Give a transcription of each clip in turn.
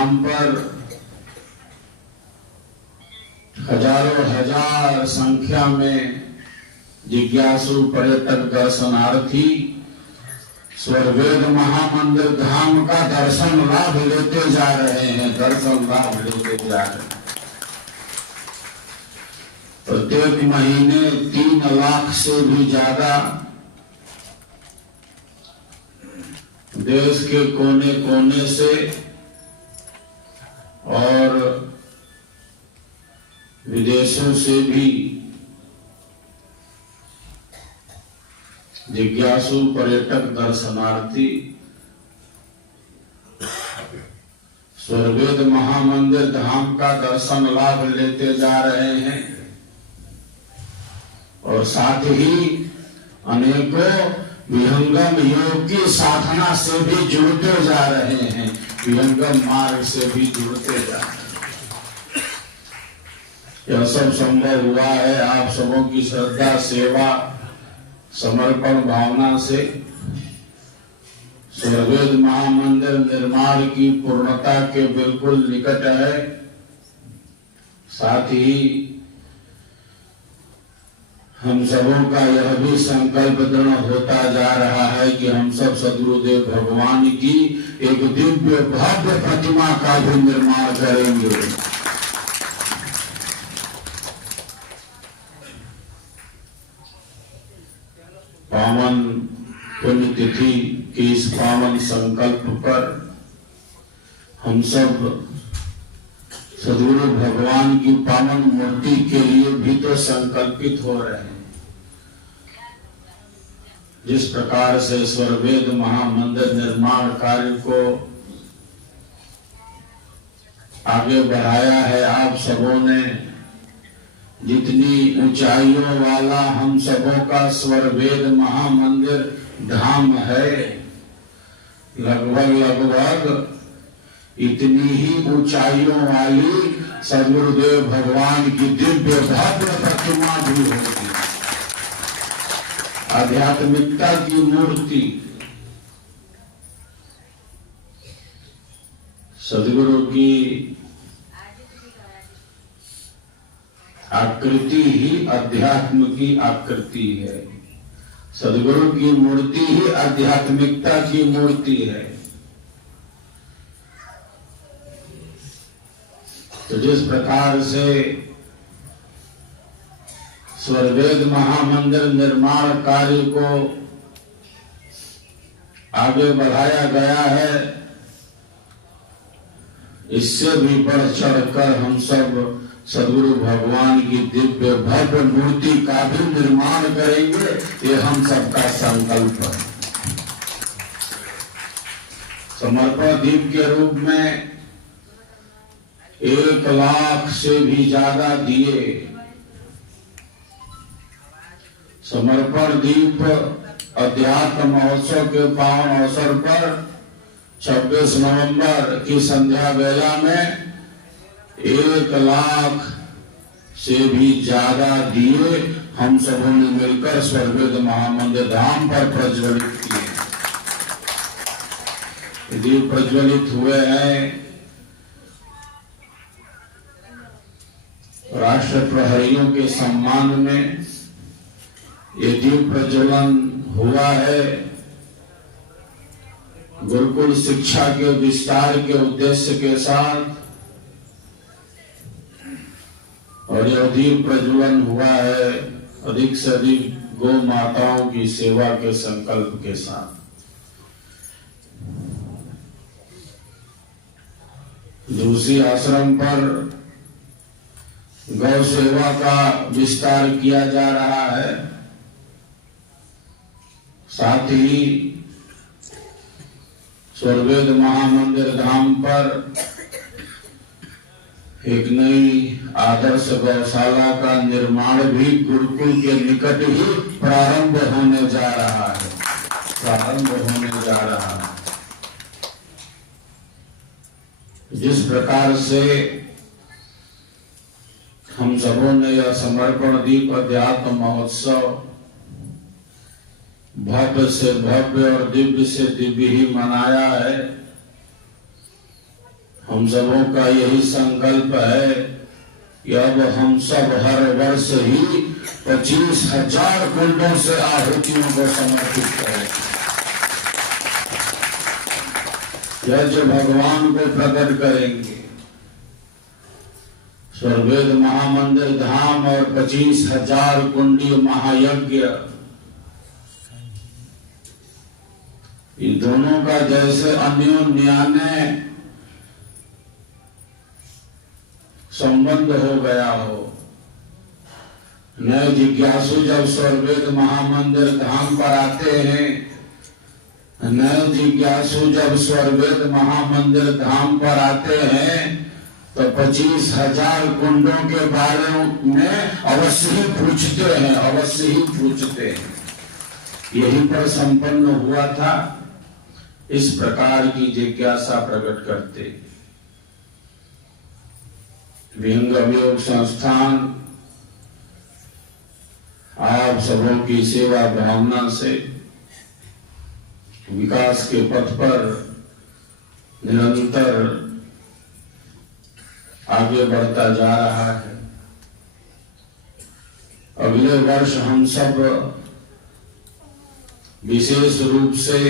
धाम पर हजारों हजार संख्या में जिज्ञासु पर्यटक दर्शनार्थी स्वर्गवेद महामंदिर धाम का दर्शन लाभ लेते जा रहे हैं, दर्शन लाभ लेते जा रहे हैं। प्रत्येक महीने 3 लाख से भी ज्यादा देश के कोने कोने से और विदेशों से भी जिज्ञासु पर्यटक दर्शनार्थी स्वर्गवेद महामंदिर धाम का दर्शन लाभ लेते जा रहे हैं और साथ ही अनेकों विहंगम योग की साधना से भी जुड़ते जा रहे हैं, विहंगम मार्ग से भी जुड़ते जा रहे हैं। यह सब संभव हुआ है आप सबों की श्रद्धा, सेवा, समर्पण भावना से। स्वर्गवेद महामंदिर निर्माण की पूर्णता के बिल्कुल निकट है। साथ ही हम सबों का यह भी संकल्प दृढ़ होता जा रहा है कि हम सब सद्गुरुदेव भगवान की एक दिव्य भव्य प्रतिमा का भी निर्माण करेंगे। पावन पुण्यतिथि के इस पावन संकल्प पर हम सब सद्गुरु भगवान की पावन मूर्ति के लिए भी तो संकल्पित हो रहे हैं। जिस प्रकार से स्वर्गवेद महामंदिर निर्माण कार्य को आगे बढ़ाया है आप सबों ने, जितनी ऊंचाइयों वाला हम सबों का स्वर्गवेद महामंदिर धाम है, लगभग इतनी ही ऊंचाइयों वाली सद्गुरुदेव भगवान की दिव्य भव्य प्रतिमा भी होगी। आध्यात्मिकता की मूर्ति सद्गुरु की आकृति ही अध्यात्म की आकृति है। सद्गुरु की मूर्ति ही आध्यात्मिकता की मूर्ति है। तो जिस प्रकार से स्वर्गवेद महामंदिर निर्माण कार्य को आगे बढ़ाया गया है, इससे भी बढ़ चढ़कर हम सब सद्गुरु भगवान की दिव्य भव्य मूर्ति का भी निर्माण करेंगे। ये हम सबका संकल्प है। समर्पण दीप के रूप में 1 लाख से भी ज्यादा दिए समर्पण दीप अध्यात्म महोत्सव के पावन अवसर पर 26 नवंबर की संध्या वेला में 1 लाख से भी ज्यादा दिए हम सबों ने मिलकर स्वर्गवेद महामंदिर धाम पर प्रज्वलित किए। दीप प्रज्वलित हुए हैं। राष्ट्र प्रहरियों के सम्मान में ये दीप प्रज्वलन हुआ है। गुरुकुल शिक्षा के विस्तार के उद्देश्य के साथ और यह दीप प्रज्वलन हुआ है अधिक से अधिक गौ माताओं की सेवा के संकल्प के साथ। दूसरी आश्रम पर गौ सेवा का विस्तार किया जा रहा है। साथ ही स्वर्गवेद महामंदिर धाम पर एक नई आदर्श गौशाला का निर्माण भी गुरुकुल के निकट ही प्रारंभ होने जा रहा है। जिस प्रकार से हम सबों ने यह समर्पण दीप अध्यात्म महोत्सव भव्य से भव्य और दिव्य से दिव्य ही मनाया है, हम सबों का यही संकल्प है कि अब हम सब हर वर्ष ही 25,000 कुंडों से आहुतियों को समर्पित करें। यज्ञ भगवान को प्रकट करेंगे। स्वर्वेद महामंदिर धाम और 25,000 कुंडी महायज्ञ, इन दोनों का जैसे अन्योन्यान्य संबंध हो गया हो। नए जिज्ञासु जब स्वर्वेद महामंदिर धाम पर आते हैं, नए जिज्ञासु जब स्वर्वेद महामंदिर धाम पर आते हैं तो 25,000 कुंडों के बारे में अवश्य ही पूछते हैं, अवश्य ही पूछते हैं। यही पर संपन्न हुआ था। इस प्रकार की जिज्ञासा प्रकट करते विहंगम योग संस्थान आप सबों की सेवा भावना से विकास के पथ पर निरंतर आगे बढ़ता जा रहा है। अगले वर्ष हम सब विशेष रूप से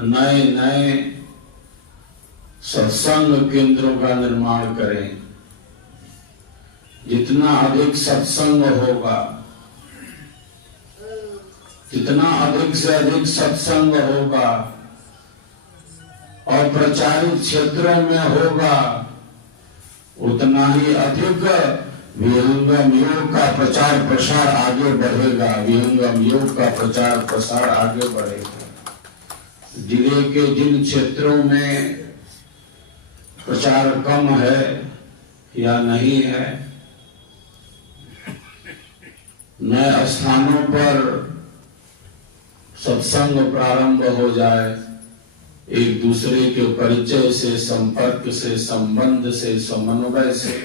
नए नए सत्संग केंद्रों का निर्माण करें। जितना अधिक सत्संग होगा, जितना अधिक से अधिक सत्संग होगा और प्रचारित क्षेत्रों में होगा, उतना ही अधिक विहंगम योग का प्रचार प्रसार आगे बढ़ेगा। विहंगम योग का प्रचार प्रसार आगे बढ़ेगा। जिले के जिन क्षेत्रों में प्रचार कम है या नहीं है, नए स्थानों पर सत्संग प्रारंभ हो जाए। एक दूसरे के परिचय से, संपर्क से, संबंध से, समन्वय से।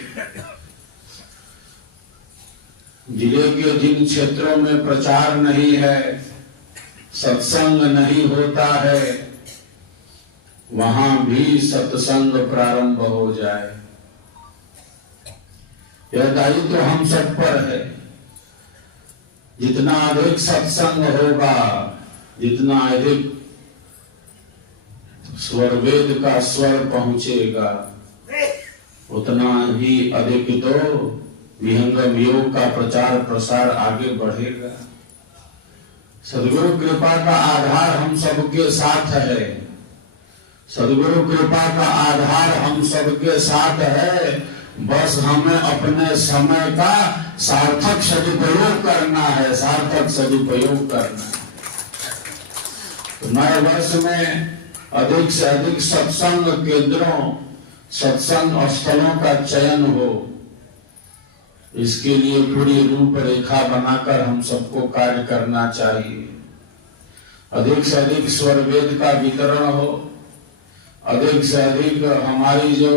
जिले के जिन क्षेत्रों में प्रचार नहीं है, सत्संग नहीं होता है, वहां भी सत्संग प्रारंभ हो जाए। यह दायित्व तो हम सब पर है। जितना अधिक सत्संग होगा, जितना अधिक स्वरवेद का स्वर पहुंचेगा, उतना ही अधिक तो विहंगम योग का प्रचार प्रसार आगे बढ़ेगा। सदगुरु कृपा का आधार हम सबके साथ है। सदगुरु कृपा का आधार हम सबके साथ है। बस हमें अपने समय का सार्थक सदुपयोग करना है, सार्थक सदुपयोग करना है। तो नए वर्ष में अधिक से अधिक सत्संग केंद्रों, सत्संग स्थलों का चयन हो, इसके लिए पूरी रूपरेखा बनाकर हम सबको कार्य करना चाहिए। अधिक से अधिक स्वरवेद का वितरण हो, अधिक से अधिक हमारी जो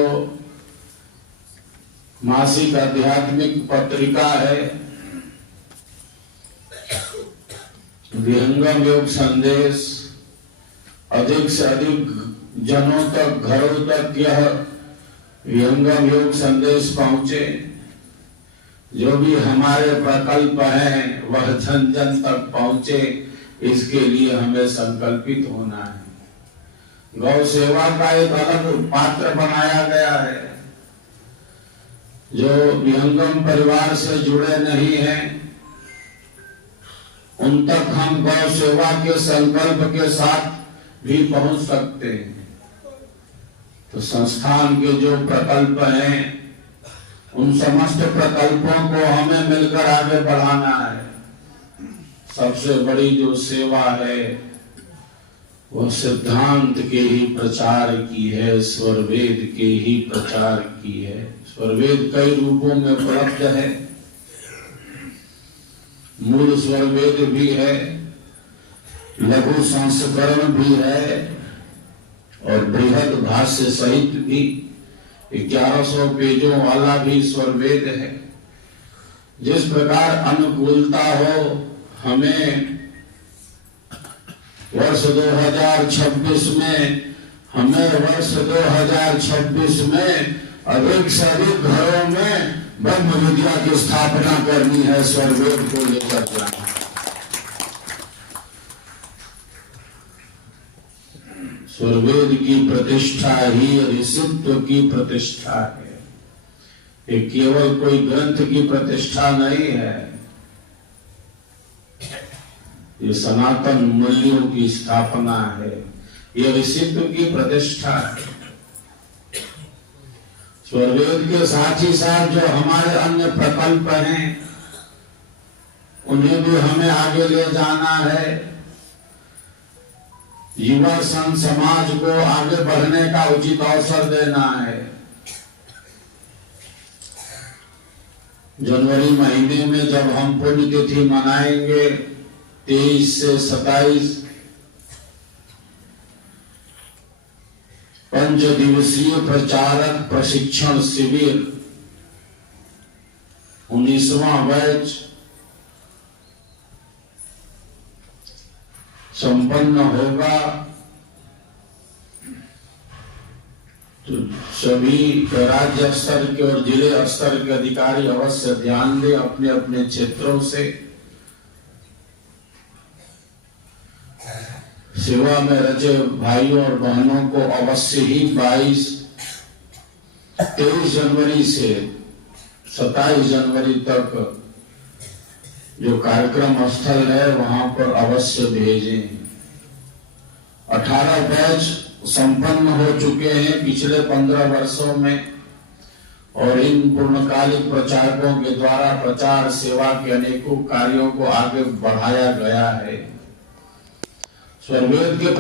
मासिक आध्यात्मिक पत्रिका है विहंगम योग संदेश, अधिक से अधिक जनों तक, घरों तक यह विहंगम योग संदेश पहुंचे। जो भी हमारे प्रकल्प हैं वह जन जन तक पहुंचे, इसके लिए हमें संकल्पित होना है। गौ सेवा का एक अलग पात्र बनाया गया है। जो विहंगम परिवार से जुड़े नहीं हैं, उन तक हम गौ सेवा के संकल्प के साथ भी पहुंच सकते हैं। तो संस्थान के जो प्रकल्प हैं, उन समस्त प्रकल्पों को हमें मिलकर आगे बढ़ाना है। सबसे बड़ी जो सेवा है वह सिद्धांत के ही प्रचार की है, स्वरवेद के ही प्रचार की है। स्वरवेद कई रूपों में उपलब्ध है। मूल स्वरवेद भी है, लघु संस्करण भी है और बृहद भाष्य सहित भी 1100 पेजों वाला भी स्वरवेद है। जिस प्रकार अनुकूलता हो, हमें वर्ष 2026 में हमें वर्ष 2026 में अधिक से अधिक घरों में ब्रह्म विद्या की स्थापना करनी है, स्वरवेद को लेकर जाना। स्वरवेद की प्रतिष्ठा ही ऋषित्व की प्रतिष्ठा है। ये केवल कोई ग्रंथ की प्रतिष्ठा नहीं है, ये सनातन मूल्यों की स्थापना है, ये ऋषित्व की प्रतिष्ठा है। स्वरवेद के साथ ही साथ जो हमारे अन्य प्रकल्प हैं उन्हें भी हमें आगे ले जाना है। युवा संघ समाज को आगे बढ़ने का उचित अवसर देना है। जनवरी महीने में जब हम पुण्यतिथि मनाएंगे 23 से 27 5 दिवसीय प्रचारक प्रशिक्षण शिविर 19वां बैच संपन्न होगा। तो सभी राज्य स्तर के और जिले स्तर के अधिकारी अवश्य ध्यान दें, अपने अपने क्षेत्रों से सेवा में रचे भाइयों और बहनों को अवश्य ही 23 जनवरी से 27 जनवरी तक जो कार्यक्रम स्थल है वहां पर अवश्य भेजें। 18 बैच संपन्न हो चुके हैं पिछले 15 वर्षों में और इन पूर्णकालिक प्रचारकों के द्वारा प्रचार सेवा के अनेकों कार्यों को आगे बढ़ाया गया है। स्वरवेद के